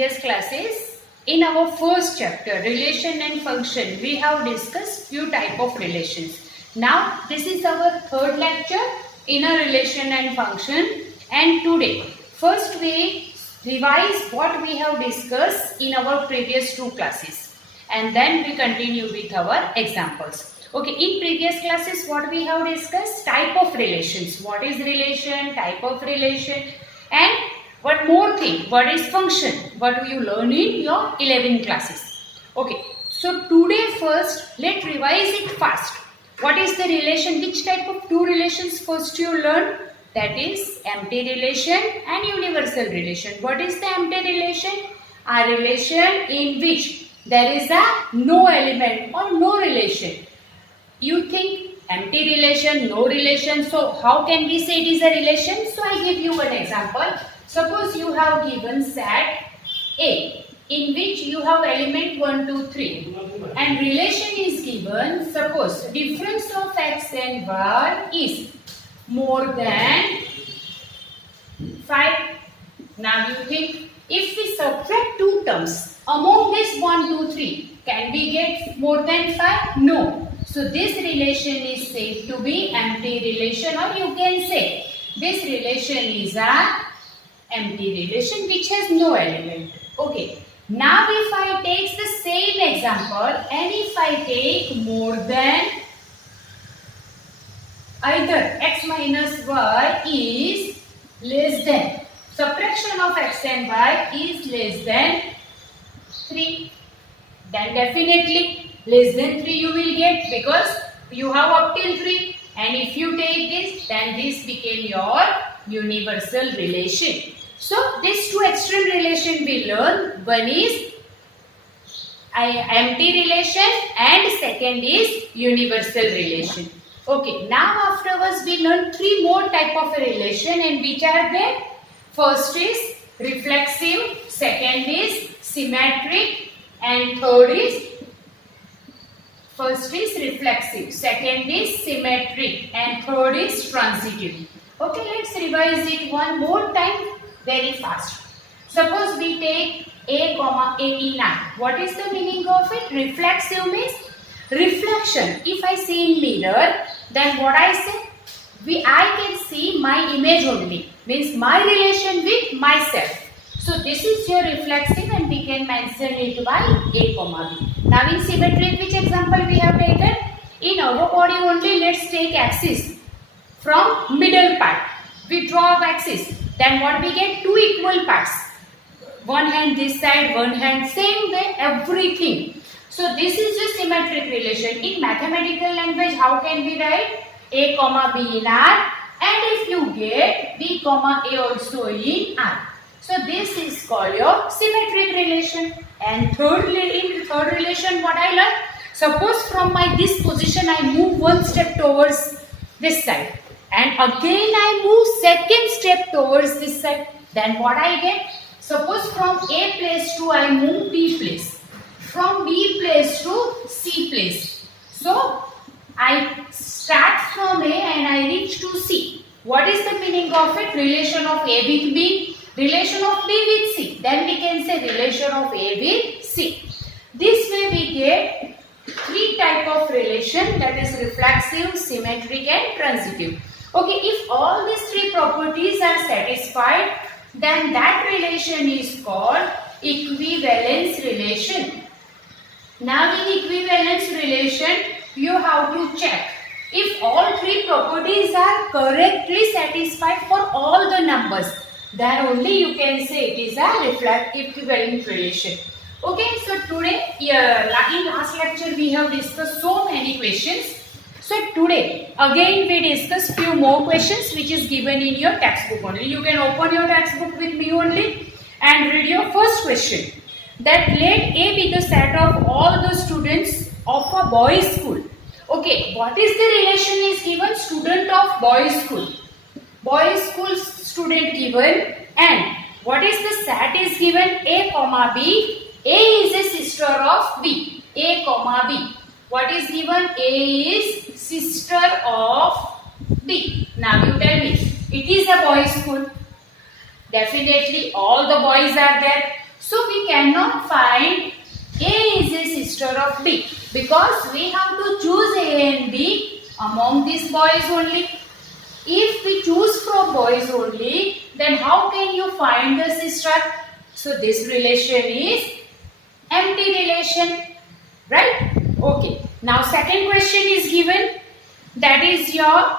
previous classes, in our first chapter, relation and function, we have discussed few type of relations. Now, this is our third lecture in a relation and function, and today, first we revise what we have discussed in our previous two classes, and then we continue with our examples. Okay, in previous classes, what we have discussed? Type of relations. What is relation? Type of relation. And one more thing, what is function? What do you learn in your 11 classes? Okay, so today first, let's revise it fast. What is the relation? Which type of two relations first you learn? That is empty relation and universal relation. What is the empty relation? A relation in which there is a no element or no relation. You think empty relation, no relation, so how can we say it is a relation? So I give you one example. Suppose you have given set A in which you have element 1, 2, 3 and relation is given. Suppose difference of x and y is more than 5. Now you think if we subtract two terms among this 1, 2, 3, can we get more than 5? No. So this relation is said to be empty relation, or you can say this relation is a empty relation which has no element. Okay. Now if I take the same example and if I take more than either x minus y is less than, subtraction of x and y is less than 3, then definitely less than 3 you will get, because you have up till 3, and if you take this, then this became your universal relation. So these two extreme relation we learn. One is empty relation and second is universal relation. Okay, now afterwards we learn three more type of a relation, and which are they? First is reflexive, second is symmetric, and third is first is reflexive, second is symmetric, and third is transitive. Okay, let's revise it one more time very fast. Suppose we take A, AE9. What is the meaning of it? Reflexive means reflection. If I see in mirror, then what I say? I can see my image only. Means my relation with myself. So this is your reflexive, and we can mention it by A, B. Now in symmetric, which example we have taken? In our body only, let's take axis from middle part. We draw axis. Then what we get? Two equal parts. One hand this side, one hand same way, everything. So this is a symmetric relation. In mathematical language, how can we write? A, B in R, and if you get B, A also in R. So this is called your symmetric relation. And in third relation, what I learned? Suppose from my this position I move one step towards this side, and again I move second step towards this side. Then what I get? Suppose from A place to I move B place, from B place to C place. So I start from A and I reach to C. What is the meaning of it? Relation of A with B, relation of B with C. Then we can say relation of A with C. This way we get three type of relation, that is reflexive, symmetric, and transitive. Okay, if all these three properties are satisfied, then that relation is called equivalence relation. Now in equivalence relation, you have to check if all three properties are correctly satisfied for all the numbers. Then only you can say it is a equivalent relation. Okay, so today, in last lecture we have discussed so many questions. So today, again we discuss few more questions which is given in your textbook only. You can open your textbook with me only and read your first question. That let A be the set of all the students of a boys' school. Okay, what is the relation is given? Student of boys' school. Boys' school student given, and what is the set is given? A, B. A is a sister of B. A, B. What is given? A is sister of B. Now you tell me, it is a boys' school. Definitely all the boys are there. So we cannot find A is a sister of D because we have to choose A and D among these boys only. If we choose from boys only, then how can you find the sister? So this relation is empty relation, right? Okay. Now second question is given, that is your,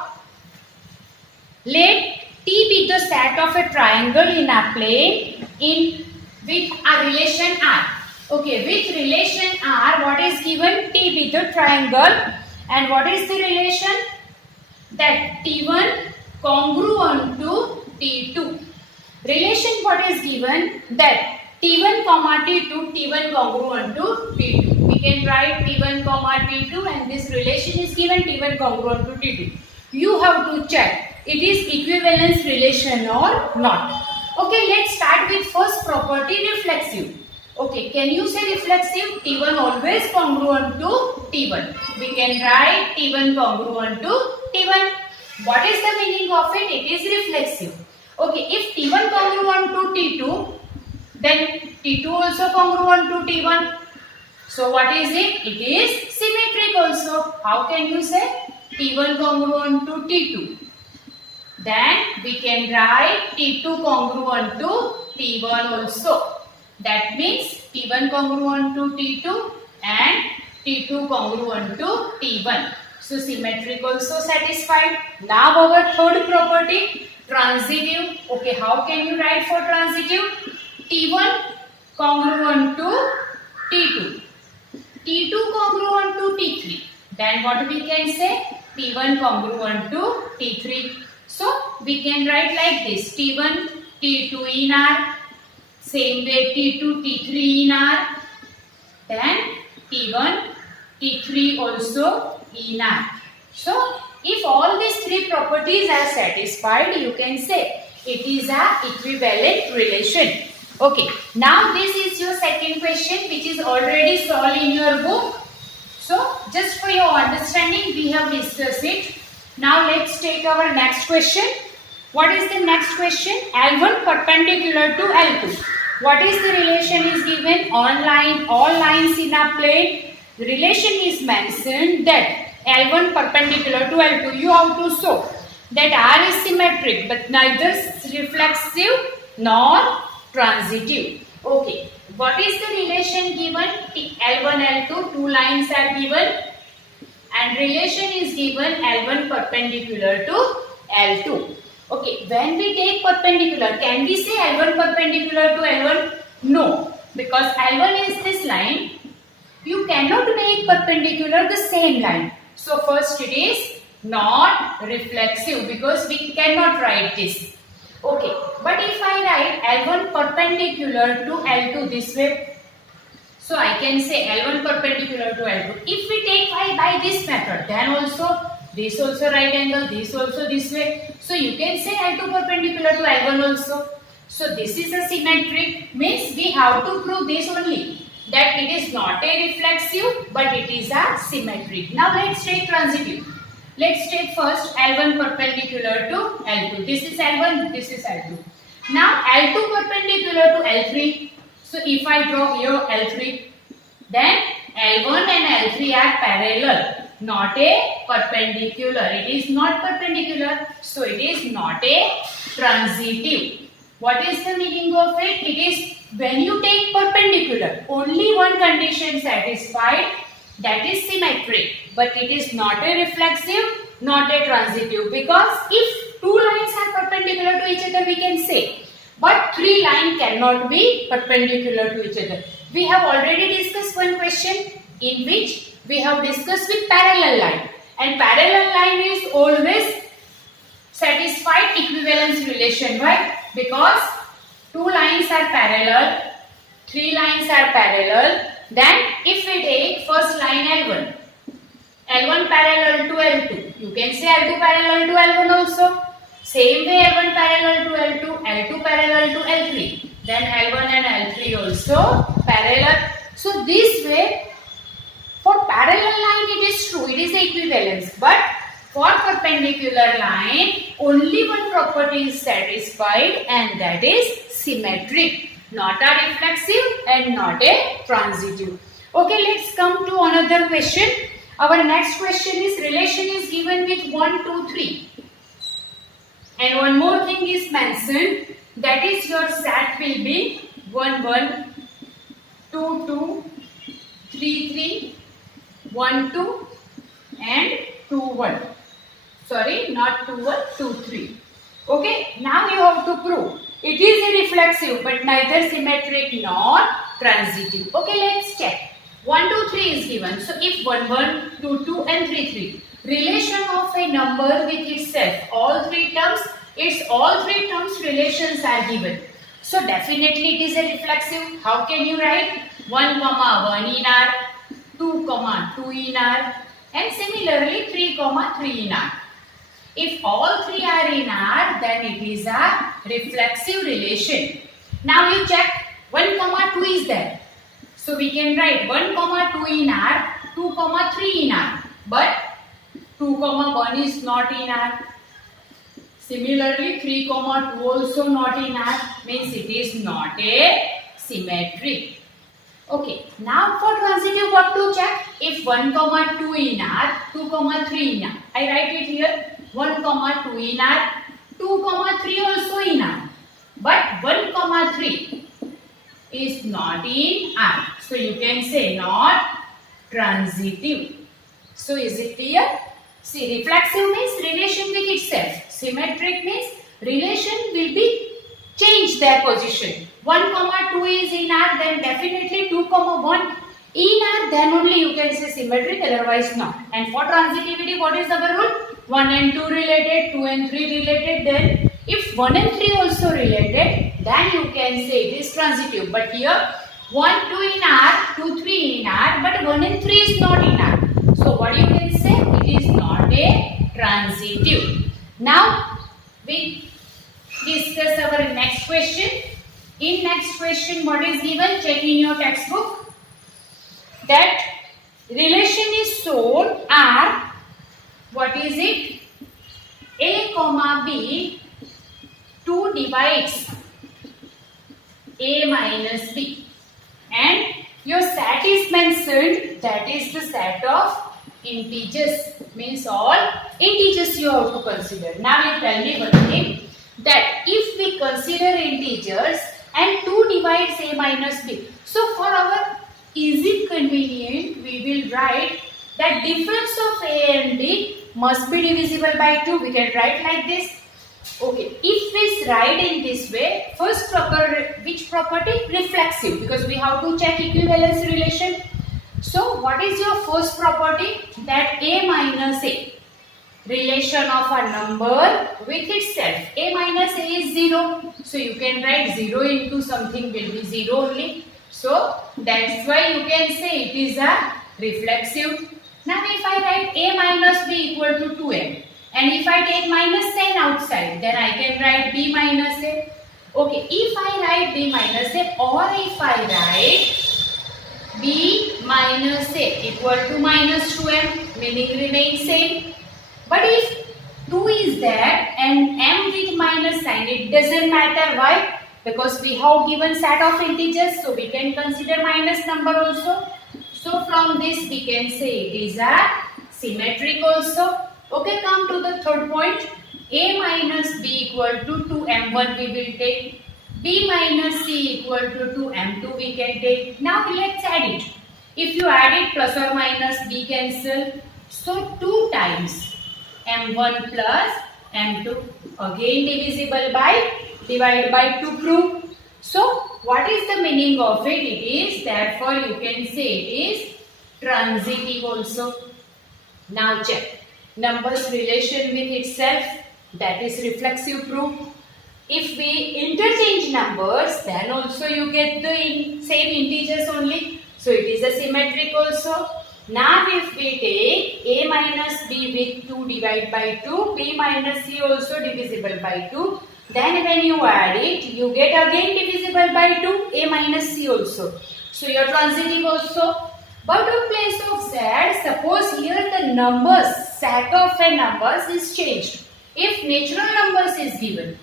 let T be the set of a triangle in a plane in with a relation R. Okay, with relation R, what is given? T be the triangle, and what is the relation? That T1 congruent to T2. Relation what is given? That T1 comma T2, T1 congruent to T2. We can write T1 comma T2 and this relation is given T1 congruent to T2. You have to check it is equivalence relation or not. Okay, let's start with first property, reflexive. Okay, can you say reflexive? T1 always congruent to T1. We can write T1 congruent to T1. What is the meaning of it? It is reflexive. Okay, if T1 congruent to T2, then T2 also congruent to T1. So what is it? It is symmetric also. How can you say T1 congruent to T2? Then we can write T2 congruent to T1 also. That means T1 congruent to T2 and T2 congruent to T1. So symmetric also satisfied. Now our third property, transitive. Okay, how can you write for transitive? T1 congruent to T2. T2 congruent to T3. Then what we can say? T1 congruent to T3. So we can write like this, T1, T2 in R, same way T2, T3 in R, then T1, T3 also in R. So if all these three properties are satisfied, you can say it is a equivalent relation. Okay, now this is your second question which is already solved in your book. So just for your understanding, we have discussed it. Now let's take our next question. What is the next question? L1 perpendicular to L2. What is the relation is given? On line, all lines in a plane. The relation is mentioned that L1 perpendicular to L2. You have to show that R is symmetric but neither reflexive nor transitive. Okay. What is the relation given? L1, L2, two lines are given. And relation is given L1 perpendicular to L2. Okay, when we take perpendicular, can we say L1 perpendicular to L1? No, because L1 is this line. You cannot make perpendicular the same line. So first it is not reflexive because we cannot write this. Okay, but if I write L1 perpendicular to L2 this way, so I can say L1 perpendicular to L2. If we take by this method, then also this also right angle, this also this way. So you can say L2 perpendicular to L1 also. So this is a symmetric, means we have to prove this only, that it is not a reflexive but it is a symmetric. Now let's take transitive. Let's take first L1 perpendicular to L2. This is L1, this is L2. Now L2 perpendicular to L3. So if I draw here L3, then L1 and L3 are parallel, not a perpendicular. It is not perpendicular, so it is not a transitive. What is the meaning of it? It is when you take perpendicular, only one condition satisfied, that is symmetric, but it is not a reflexive, not a transitive, because if two lines are perpendicular to each other, we can say. But three lines cannot be perpendicular to each other. We have already discussed one question in which we have discussed with parallel line. And parallel line is always satisfied equivalence relation. Why? Because two lines are parallel, three lines are parallel. Then if we take first line L1, L1 parallel to L2. You can say L2 parallel to L1 also. Same way L1 parallel to L2, L2 parallel to L3. Then L1 and L3 also parallel. So this way, for parallel line it is true, it is equivalence. But for perpendicular line, only one property is satisfied and that is symmetric. not a reflexive and not a transitive. Okay, let's come to another question. Our next question is relation is given with 1, 2, 3. And one more thing is mentioned, that is your set will be 1, 1, 2, 2, 3, 3, 1, 2 and 2, 1. Sorry, not 2, 1, 2, 3. Okay, now you have to prove. It is a reflexive but neither symmetric nor transitive. Okay, let's check. 1, 2, 3 is given. So if 1, 1, 2, 2 and 3, 3. Relation of a number with itself. All three terms relations are given. So definitely it is a reflexive. How can you write? 1, 1 in R, 2, 2 in R and similarly 3, 3 in R. If all three are in R, then it is a reflexive relation. Now you check 1, 2 is there. So we can write 1, 2 in R, 2, 3 in R. But 2, 1 is not in R. Similarly 3, 2 also not in R. Means it is not a symmetric. Okay, now for transitive what to check? If 1, 2 in R, 2, 3 in R. I write it here. 1, 2 in R, 2, 3 also in R. But 1, 3 is not in R. So you can say not transitive. So is it clear? See, reflexive means relation with itself. Symmetric means relation will be change their position. 1, 2 is in R, then definitely 2, 1 in R, then only you can say symmetric, otherwise not. And for transitivity, what is our rule? 1 and 2 related, 2 and 3 related, then if 1 and 3 also related, then you can say it is transitive. But here 1, 2 in R, 2, 3 in R, but 1 and 3 is not in R. So what you can say? It is not a transitive. Now we discuss our next question. In next question, what is given? Check in your textbook. That relation is shown R. What is it? A comma B 2 divides A minus B. And your set is mentioned, that is the set of integers. Means all integers you have to consider. Now you tell me one thing, that if we consider integers and 2 divides A minus B. So for our easy convenient, we will write that difference of A and B must be divisible by 2. We can write like this. Okay, if we write in this way, first which property? Reflexive, because we have to check equivalence relation. So what is your first property? That A minus A, relation of a number with itself. A minus A is 0. So you can write 0 into something will be 0 only. So that's why you can say it is a reflexive. Now if I write A minus B equal to 2M, and if I take minus sign outside, then I can write B minus A. Okay, if I write B minus A, or if I write B minus A equal to minus 2M, meaning remains same. But if 2 is there and M with minus sign, it doesn't matter. Why? Because we have given set of integers, so we can consider minus number also. So from this we can say it is a symmetric also. Okay, come to the third point. A minus B equal to 2M1 we will take. B minus C equal to 2M2 we can take. Now let's add it. If you add it, plus or minus B cancel. So 2 times M1 plus M2. Again divisible by, divided by 2 prove. So what is the meaning of it? It is, therefore you can say it is transitive also. Now check. Numbers relation with itself, that is reflexive proof. If we interchange numbers, then also you get the same integers only. So it is a symmetric also. Now if we take A minus B with 2 divided by 2, B minus C also divisible by 2. Then when you add it, you get again divisible by 2, A minus C also. So your transitive also. But in place of Z, suppose here the numbers, set of a numbers is changed. If natural numbers is given,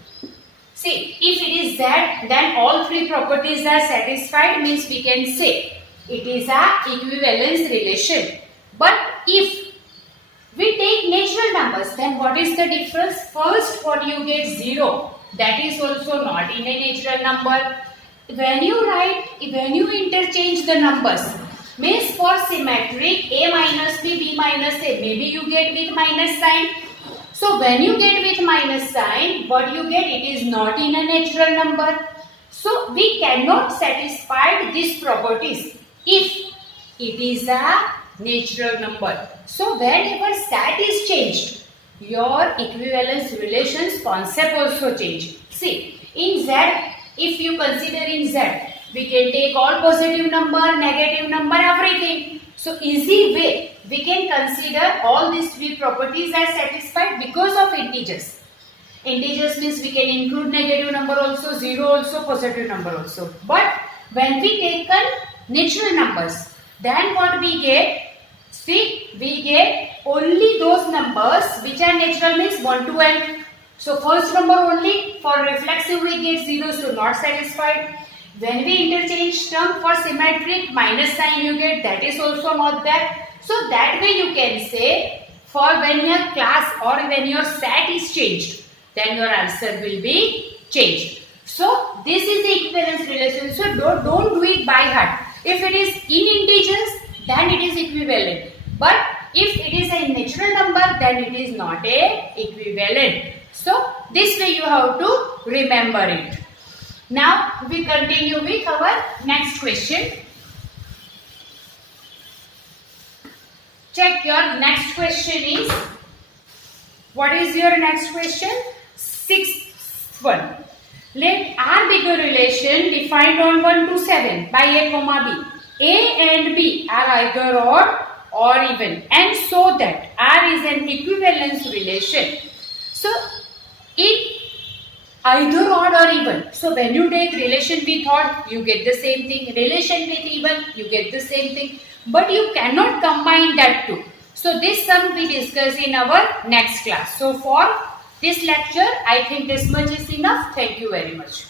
See, if it is Z, then all three properties are satisfied, means we can say it is a equivalence relation. But if we take natural numbers, then what is the difference? First, what you get 0, that is also not in a natural number. When you interchange the numbers, means for symmetric A minus B minus A, maybe you get with minus sign. So when you get with minus sign, what you get, it is not in a natural number. So we cannot satisfy these properties if it is a natural number. So whenever SAT is changed, your equivalence relations concept also change. See, in Z, if you consider in Z, we can take all positive number, negative number, everything. So easy way, we can consider all these three properties as satisfied because of integers. Integers means we can include negative number also, 0 also, positive number also. But when we take natural numbers, then what we get? See, we get only those numbers which are natural, means 1 to n. So first number only, for reflexive we get 0, so not satisfied. When we interchange term for symmetric, minus sign you get, that is also not there. So that way you can say, for when your class or when your SAT is changed, then your answer will be changed. So this is the equivalence relation. So don't do it by heart. If it is in integers, then it is equivalent. But if it is a natural number, then it is not a equivalent. So this way you have to remember it. Now we continue with our next question. Check your next question is, what is your next question? Sixth one. Let R be the relation defined on 1 to 7 by A comma B. A and B are either odd or even, and so that R is an equivalence relation. So it either odd or even. So when you take relation with odd, you get the same thing. Relation with even, you get the same thing. But you cannot combine that two. So this sum we discuss in our next class. So for this lecture, I think this much is enough. Thank you very much.